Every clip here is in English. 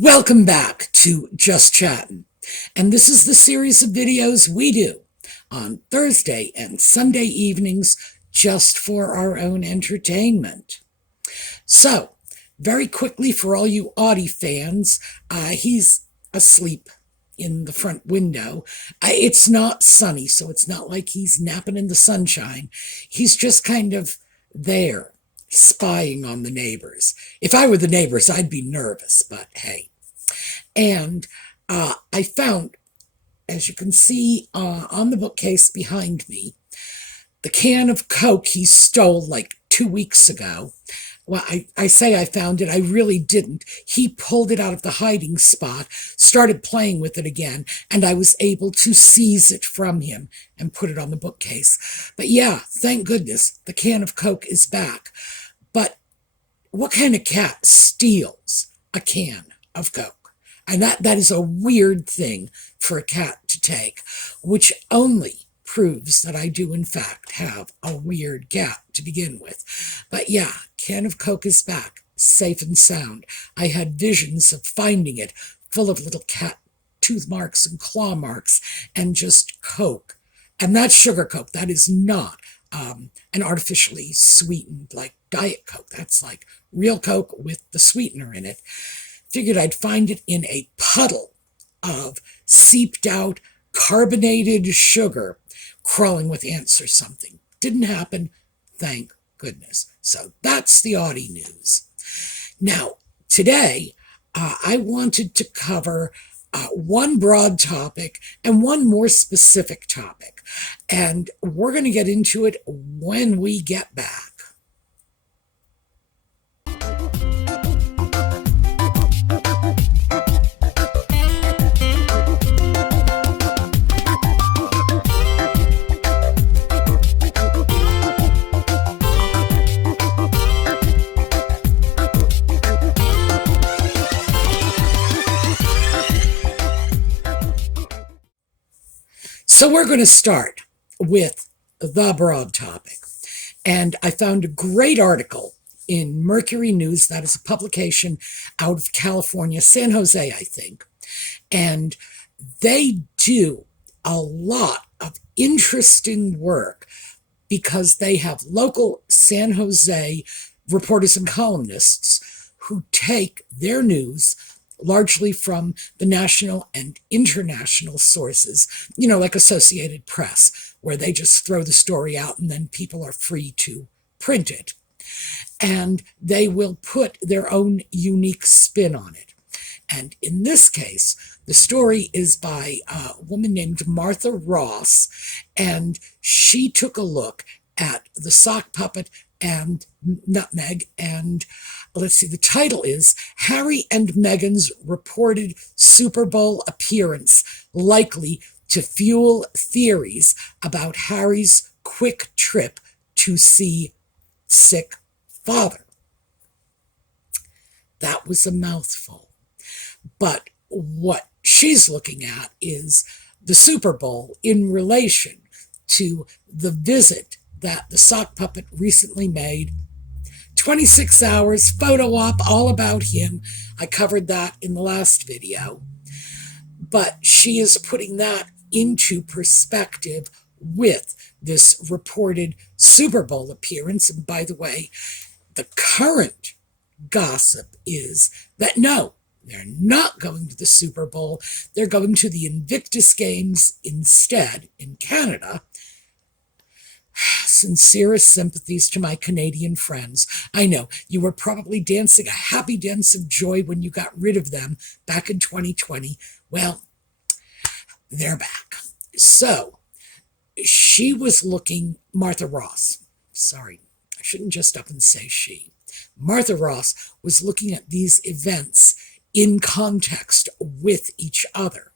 Welcome back to Just Chattin', and this is the series of videos we do on Thursday and Sunday evenings just for our own entertainment. So, very quickly for all you Audie fans, he's asleep in the front window. It's not sunny, so it's not like he's napping in the sunshine. He's just kind of there, spying on the neighbors. If I were the neighbors, I'd be nervous, but hey. And I found, as you can see on the bookcase behind me, the can of Coke he stole like 2 weeks ago. Well, I say I found it. I really didn't. He pulled it out of the hiding spot, started playing with it again, and I was able to seize it from him and put it on the bookcase. But yeah, thank goodness, the can of Coke is back. But what kind of cat steals a can of Coke? And that is a weird thing for a cat to take, which only proves that I do, in fact, have a weird cat to begin with. But yeah, can of Coke is back, safe and sound. I had visions of finding it full of little cat tooth marks and claw marks and just Coke. And that's sugar Coke. That is not an artificially sweetened like Diet Coke. That's like real Coke with the sweetener in it. Figured I'd find it in a puddle of seeped out carbonated sugar crawling with ants or something. Didn't happen, thank goodness. So that's the Audie news. Now, today, I wanted to cover one broad topic and one more specific topic. And we're going to get into it when we get back. So we're going to start with the broad topic. And I found a great article in Mercury News. That is a publication out of California, San Jose, I think. And they do a lot of interesting work because they have local San Jose reporters and columnists who take their news largely from the national and international sources, like Associated Press, where they just throw the story out and then people are free to print it. And they will put their own unique spin on it. And in this case, the story is by a woman named Martha Ross, and she took a look at the sock puppet and Nutmeg, and let's see, the title is Harry and Meghan's Reported Super Bowl Appearance Likely to Fuel Theories About Harry's Quick Trip to See Sick Father. That was a mouthful. But what she's looking at is the Super Bowl in relation to the visit that the sock puppet recently made. 26 hours, photo op, all about him. I covered that in the last video. But she is putting that into perspective with this reported Super Bowl appearance. And by the way, the current gossip is that no, they're not going to the Super Bowl. They're going to the Invictus games instead in Canada. Sincerest sympathies to my Canadian friends. I know you were probably dancing a happy dance of joy when you got rid of them back in 2020. Well, they're back. So she was looking, Martha Ross, sorry, I shouldn't just up and say she. Martha Ross was looking at these events in context with each other.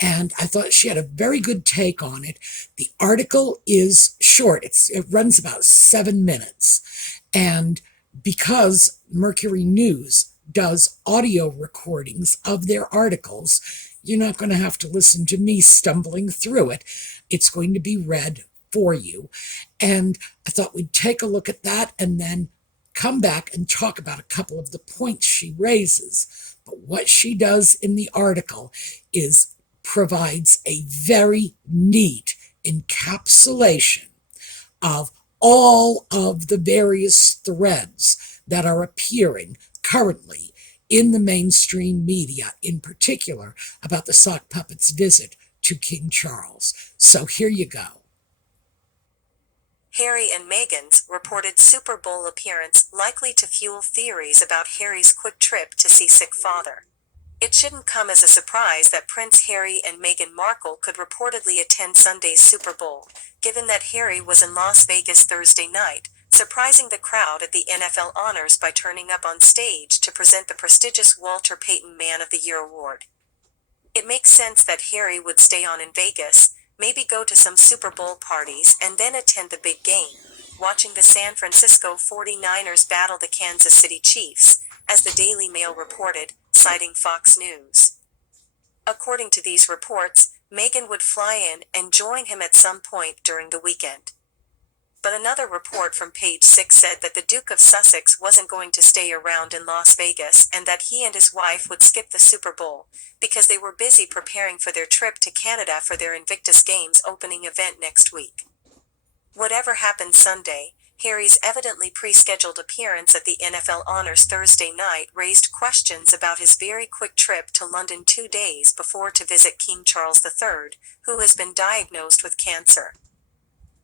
And I thought she had a very good take on it. The article is short. It runs about 7 minutes. And because Mercury News does audio recordings of their articles, you're not going to have to listen to me stumbling through it. It's going to be read for you. And I thought we'd take a look at that and then come back and talk about a couple of the points she raises. But what she does in the article is provides a very neat encapsulation of all of the various threads that are appearing currently in the mainstream media, in particular about the sock puppet's visit to King Charles. So here you go. Harry and Meghan's reported Super Bowl appearance likely to fuel theories about Harry's quick trip to see sick father. It shouldn't come as a surprise that Prince Harry and Meghan Markle could reportedly attend Sunday's Super Bowl, given that Harry was in Las Vegas Thursday night, surprising the crowd at the NFL honors by turning up on stage to present the prestigious Walter Payton Man of the Year award. It makes sense that Harry would stay on in Vegas, maybe go to some Super Bowl parties and then attend the big game, watching the San Francisco 49ers battle the Kansas City Chiefs, as the Daily Mail reported, citing Fox News. According to these reports, Meghan would fly in and join him at some point during the weekend. But another report from Page 6 said that the Duke of Sussex wasn't going to stay around in Las Vegas and that he and his wife would skip the Super Bowl, because they were busy preparing for their trip to Canada for their Invictus Games opening event next week. Whatever happened Sunday, Harry's evidently pre-scheduled appearance at the NFL Honors Thursday night raised questions about his very quick trip to London 2 days before to visit King Charles III, who has been diagnosed with cancer.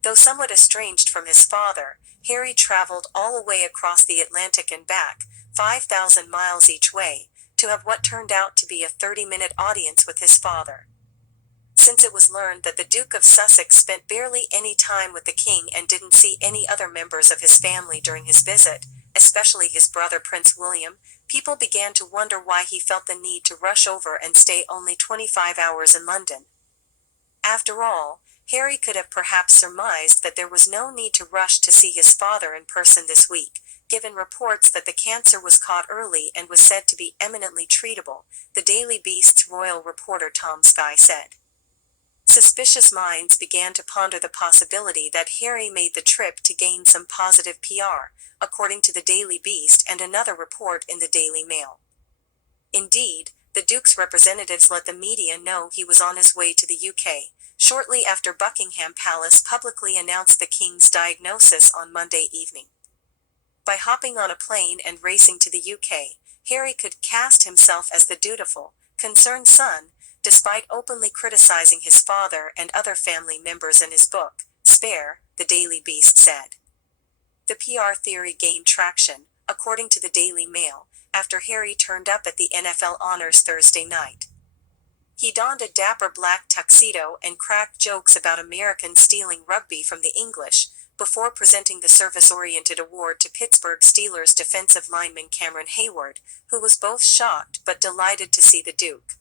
Though somewhat estranged from his father, Harry traveled all the way across the Atlantic and back, 5,000 miles each way, to have what turned out to be a 30-minute audience with his father. Since it was learned that the Duke of Sussex spent barely any time with the king and didn't see any other members of his family during his visit, especially his brother Prince William, people began to wonder why he felt the need to rush over and stay only 25 hours in London. After all, Harry could have perhaps surmised that there was no need to rush to see his father in person this week, given reports that the cancer was caught early and was said to be eminently treatable, the Daily Beast's royal reporter Tom Skye said. Suspicious minds began to ponder the possibility that Harry made the trip to gain some positive PR, according to the Daily Beast and another report in the Daily Mail. Indeed, the Duke's representatives let the media know he was on his way to the UK, shortly after Buckingham Palace publicly announced the King's diagnosis on Monday evening. By hopping on a plane and racing to the UK, Harry could cast himself as the dutiful, concerned son, despite openly criticizing his father and other family members in his book, Spare, the Daily Beast said. The PR theory gained traction, according to the Daily Mail, after Harry turned up at the NFL Honors Thursday night. He donned a dapper black tuxedo and cracked jokes about Americans stealing rugby from the English, before presenting the service-oriented award to Pittsburgh Steelers defensive lineman Cameron Hayward, who was both shocked but delighted to see the Duke.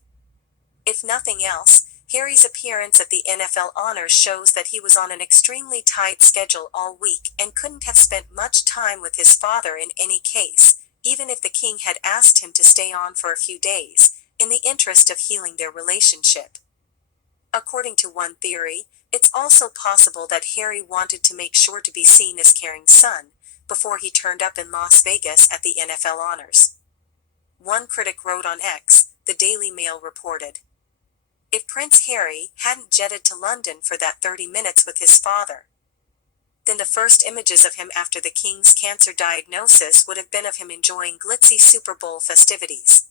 If nothing else, Harry's appearance at the NFL Honors shows that he was on an extremely tight schedule all week and couldn't have spent much time with his father in any case, even if the king had asked him to stay on for a few days, in the interest of healing their relationship. According to one theory, it's also possible that Harry wanted to make sure to be seen as caring son, before he turned up in Las Vegas at the NFL Honors. One critic wrote on X, the Daily Mail reported, "If Prince Harry hadn't jetted to London for that 30 minutes with his father, then the first images of him after the King's cancer diagnosis would have been of him enjoying glitzy Super Bowl festivities."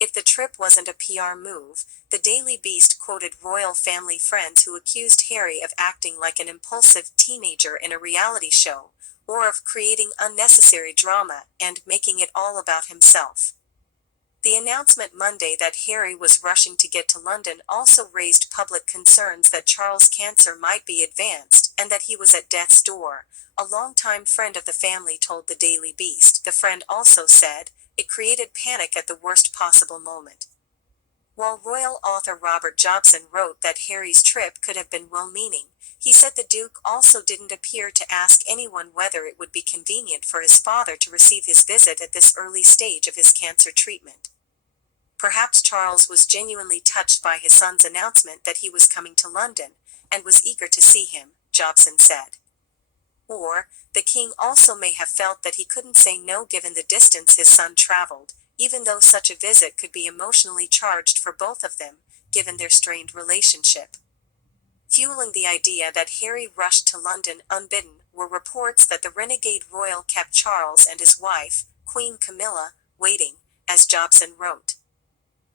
If the trip wasn't a PR move, the Daily Beast quoted royal family friends who accused Harry of acting like an impulsive teenager in a reality show, or of creating unnecessary drama and making it all about himself. The announcement Monday that Harry was rushing to get to London also raised public concerns that Charles' cancer might be advanced and that he was at death's door, a longtime friend of the family told the Daily Beast. The friend also said, "It created panic at the worst possible moment." While royal author Robert Jobson wrote that Harry's trip could have been well-meaning, he said the Duke also didn't appear to ask anyone whether it would be convenient for his father to receive his visit at this early stage of his cancer treatment. Perhaps Charles was genuinely touched by his son's announcement that he was coming to London, and was eager to see him, Jobson said. Or, the king also may have felt that he couldn't say no given the distance his son traveled, even though such a visit could be emotionally charged for both of them, given their strained relationship. Fueling the idea that Harry rushed to London unbidden were reports that the renegade royal kept Charles and his wife, Queen Camilla, waiting, as Jobson wrote.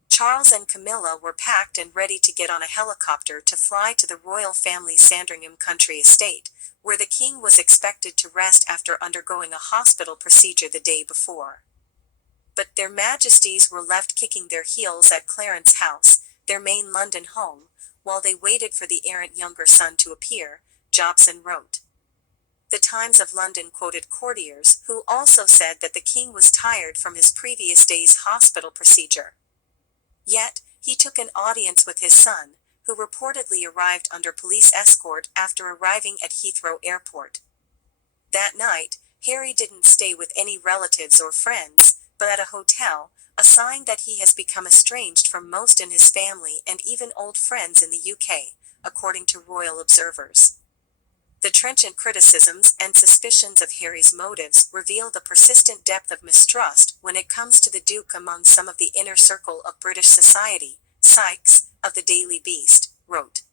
Charles and Camilla were packed and ready to get on a helicopter to fly to the royal family's Sandringham country estate, where the king was expected to rest after undergoing a hospital procedure the day before. But their majesties were left kicking their heels at Clarence House, their main London home, while they waited for the errant younger son to appear, Jobson wrote. The Times of London quoted courtiers who also said that the king was tired from his previous day's hospital procedure. Yet, he took an audience with his son, who reportedly arrived under police escort after arriving at Heathrow Airport. That night, Harry didn't stay with any relatives or friends, but at a hotel, a sign that he has become estranged from most in his family and even old friends in the UK, according to royal observers. The trenchant criticisms and suspicions of Harry's motives reveal the persistent depth of mistrust when it comes to the Duke among some of the inner circle of British society, Sykes, of the Daily Beast, wrote.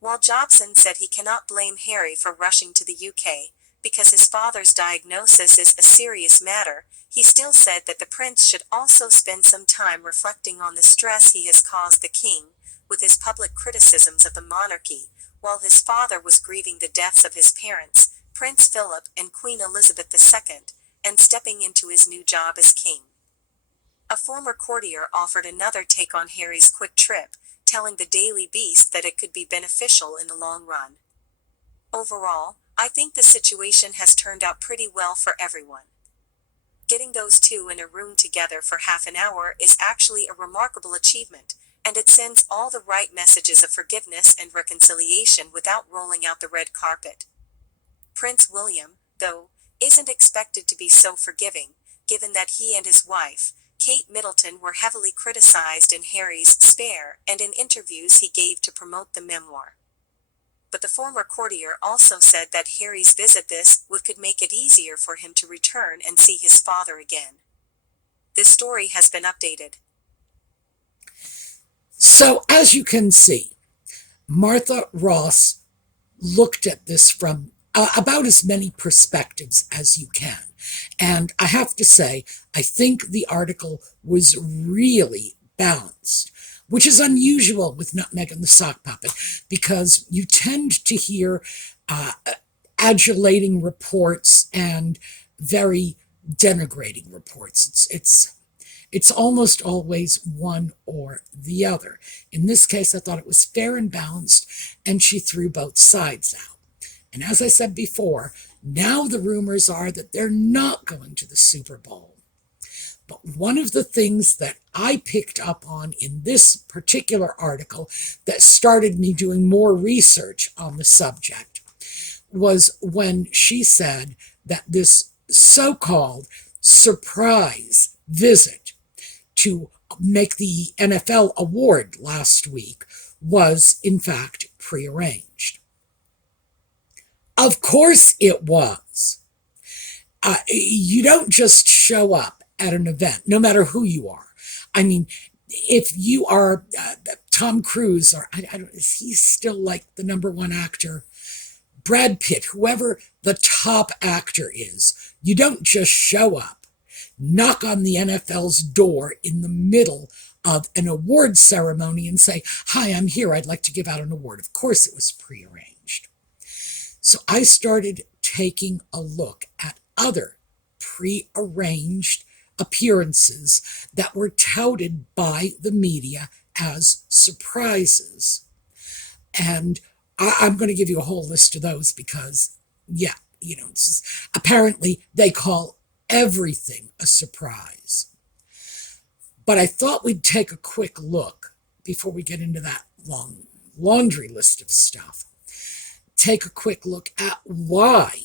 While Jobson said he cannot blame Harry for rushing to the UK, because his father's diagnosis is a serious matter, he still said that the prince should also spend some time reflecting on the stress he has caused the king, with his public criticisms of the monarchy, while his father was grieving the deaths of his parents, Prince Philip and Queen Elizabeth II, and stepping into his new job as king. A former courtier offered another take on Harry's quick trip, telling the Daily Beast that it could be beneficial in the long run. Overall, I think the situation has turned out pretty well for everyone. Getting those two in a room together for half an hour is actually a remarkable achievement, and it sends all the right messages of forgiveness and reconciliation without rolling out the red carpet. Prince William, though, isn't expected to be so forgiving, given that he and his wife, Kate Middleton, were heavily criticized in Harry's Spare and in interviews he gave to promote the memoir. But the former courtier also said that Harry's visit this week could make it easier for him to return and see his father again. This story has been updated. So, as you can see, Martha Ross looked at this from about as many perspectives as you can. And I have to say, I think the article was really balanced, which is unusual with Nutmeg and the Sock Puppet, because you tend to hear adulating reports and very denigrating reports. It's almost always one or the other. In this case, I thought it was fair and balanced, and she threw both sides out. And as I said before, now the rumors are that they're not going to the Super Bowl. But one of the things that I picked up on in this particular article that started me doing more research on the subject was when she said that this so-called surprise visit to make the NFL award last week was, in fact, prearranged. Of course it was. You don't just show up at an event, no matter who you are. I mean, if you are Tom Cruise, or I don't, is he still like the number one actor? Brad Pitt, whoever the top actor is, you don't just show up, knock on the NFL's door in the middle of an award ceremony and say, "Hi, I'm here. I'd like to give out an award." Of course it was prearranged. So I started taking a look at other prearranged appearances that were touted by the media as surprises. And I'm going to give you a whole list of those because, yeah, apparently they call everything a surprise. But I thought we'd take a quick look before we get into that long laundry list of stuff. Take a quick look at why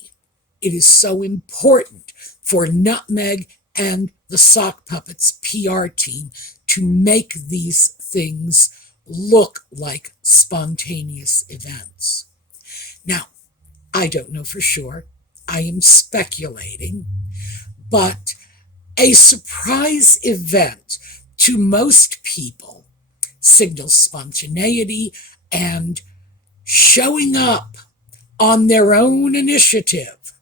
it is so important for Nutmeg and the Sock Puppets PR team to make these things look like spontaneous events. Now, I don't know for sure. I am speculating, but A surprise event to most people signals spontaneity and showing up on their own initiative,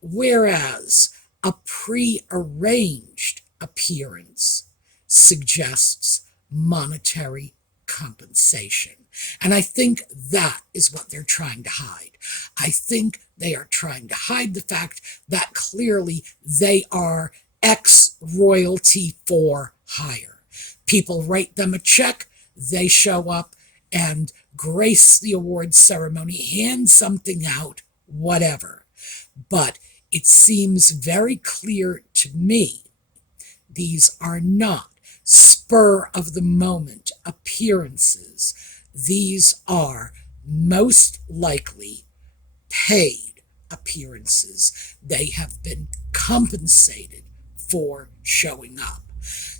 whereas a prearranged appearance suggests monetary compensation. And I think that is what they're trying to hide. I think they are trying to hide the fact that clearly they are ex-royalty for hire. People write them a check, they show up and grace the awards ceremony, hand something out, whatever. But it seems very clear to me these are not spur of the moment appearances. These are most likely paid appearances. They have been compensated for showing up.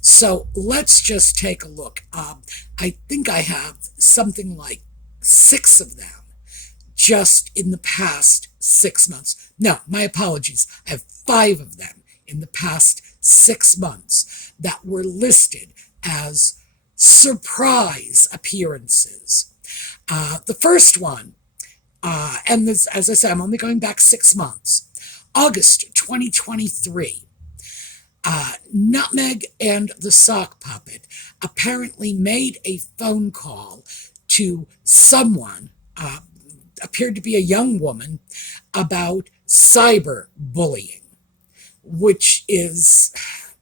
So let's just take a look. I think I have something like 6 of them just in the past 6 months. No, my apologies. I have 5 of them in the past 6 months that were listed as surprise appearances. The first one, and this, as I said, I'm only going back 6 months, August 2023. Nutmeg and the Sock Puppet apparently made a phone call to someone, appeared to be a young woman, about cyberbullying, which is,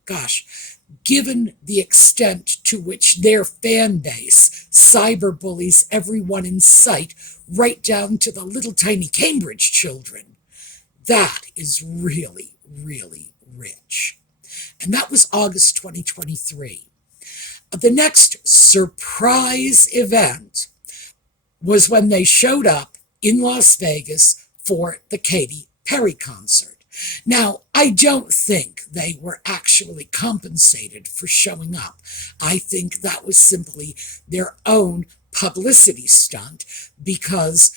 gosh, given the extent to which their fan base cyberbullies everyone in sight, right down to the little tiny Cambridge children, that is really, really rich. And that was August 2023. The next surprise event was when they showed up in Las Vegas for the Katy Perry concert. Now, I don't think they were actually compensated for showing up. I think that was simply their own publicity stunt, because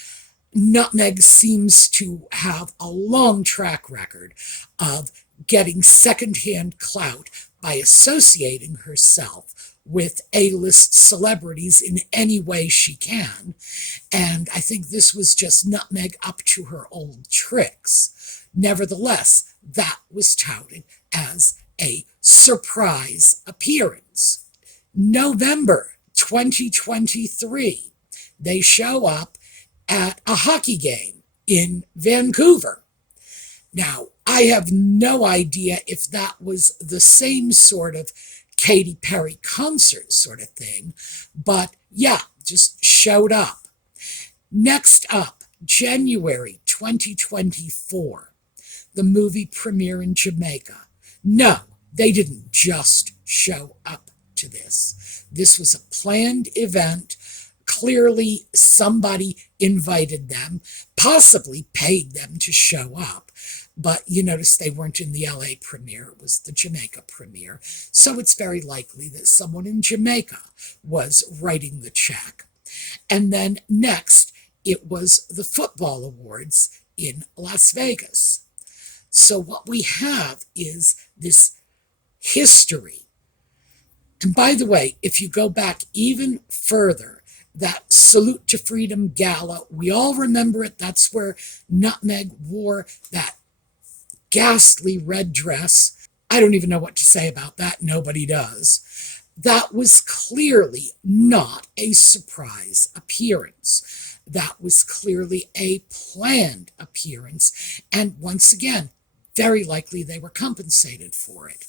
Nutmeg seems to have a long track record of getting secondhand clout by associating herself with A-list celebrities in any way she can. And I think this was just Nutmeg up to her old tricks. Nevertheless, that was touted as a surprise appearance. November 2023, they show up at a hockey game in Vancouver. Now, I have no idea if that was the same sort of Katy Perry concert sort of thing, but yeah, just showed up. Next up, January 2024, the movie premiere in Jamaica. No, they didn't just show up to this. This was a planned event. Clearly, somebody invited them, possibly paid them to show up. But you notice they weren't in the LA premiere, it was the Jamaica premiere. So it's very likely that someone in Jamaica was writing the check. And then next, it was the football awards in Las Vegas. So what we have is this history. And by the way, if you go back even further, that Salute to Freedom Gala, we all remember it. That's where Nutmeg wore that ghastly red dress. I don't even know what to say about that. Nobody does. That was clearly not a surprise appearance. That was clearly a planned appearance. And once again, very likely they were compensated for it.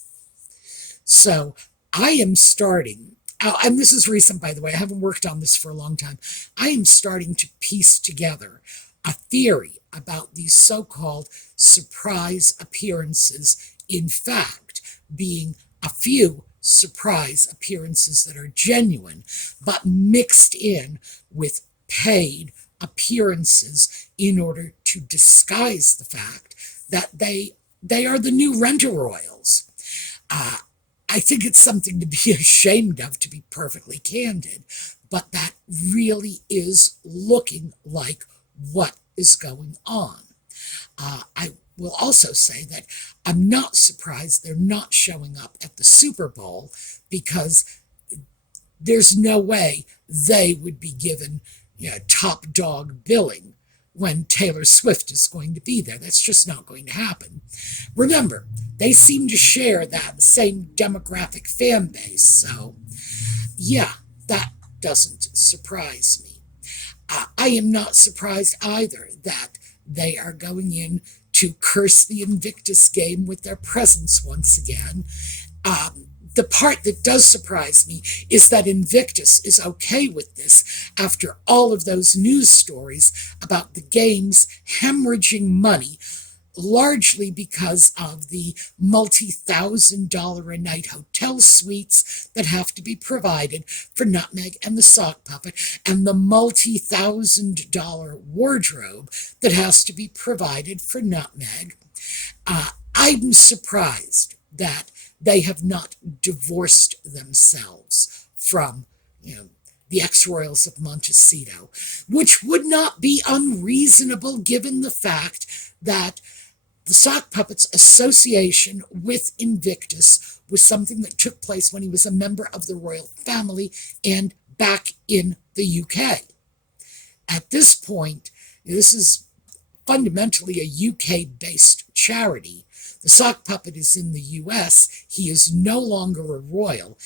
So I am starting, and this is recent, by the way, I haven't worked on this for a long time. I am starting to piece together a theory about these so-called surprise appearances, in fact, being a few surprise appearances that are genuine, but mixed in with paid appearances in order to disguise the fact that they are the new rent-a-royals. I think it's something to be ashamed of, to be perfectly candid, but that really is looking like what is going on. will also say that I'm not surprised they're not showing up at the Super Bowl, because there's no way they would be given top dog billing when Taylor Swift is going to be there. That's just not going to happen. Remember, they seem to share that same demographic fan base, so yeah, that doesn't surprise me. I am not surprised either that they are going in to curse the Invictus game with their presence once again. The part that does surprise me is that Invictus is okay with this after all of those news stories about the games hemorrhaging money, largely because of the multi-$1,000 a night hotel suites that have to be provided for Nutmeg and the sock puppet, and the multi-$1,000 wardrobe that has to be provided for Nutmeg. I'm surprised that they have not divorced themselves from, the ex-royals of Montecito, which would not be unreasonable given the fact that the sock puppet's association with Invictus was something that took place when he was a member of the royal family and back in the UK. At this point, this is fundamentally a UK-based charity. The sock puppet is in the US. He is no longer a royal.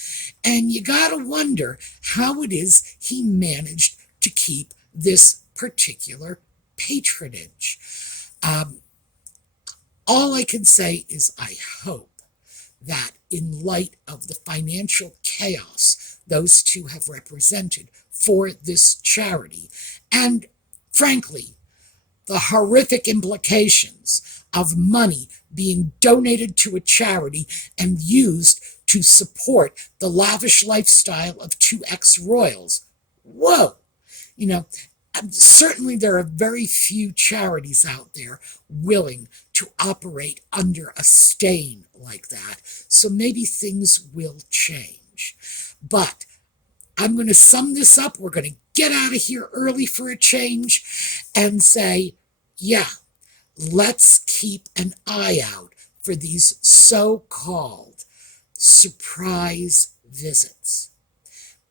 And you gotta wonder how it is he managed to keep this particular patronage. All I can say is I hope that in light of the financial chaos those two have represented for this charity, and frankly, the horrific implications of money being donated to a charity and used to support the lavish lifestyle of two ex-royals. Whoa! Certainly there are very few charities out there willing to operate under a stain like that, so maybe things will change. But I'm going to sum this up. We're going to get out of here early for a change and say, yeah, let's keep an eye out for these so-called surprise visits,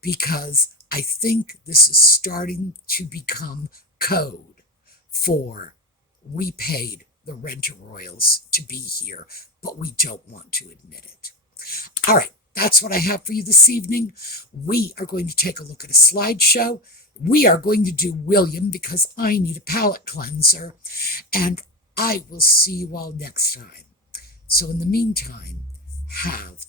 because I think this is starting to become code for we paid the rent-a-royals to be here, but we don't want to admit it. All right, that's what I have for you this evening. We are going to take a look at a slideshow. We are going to do William because I need a palate cleanser, and I will see you all next time. So in the meantime, have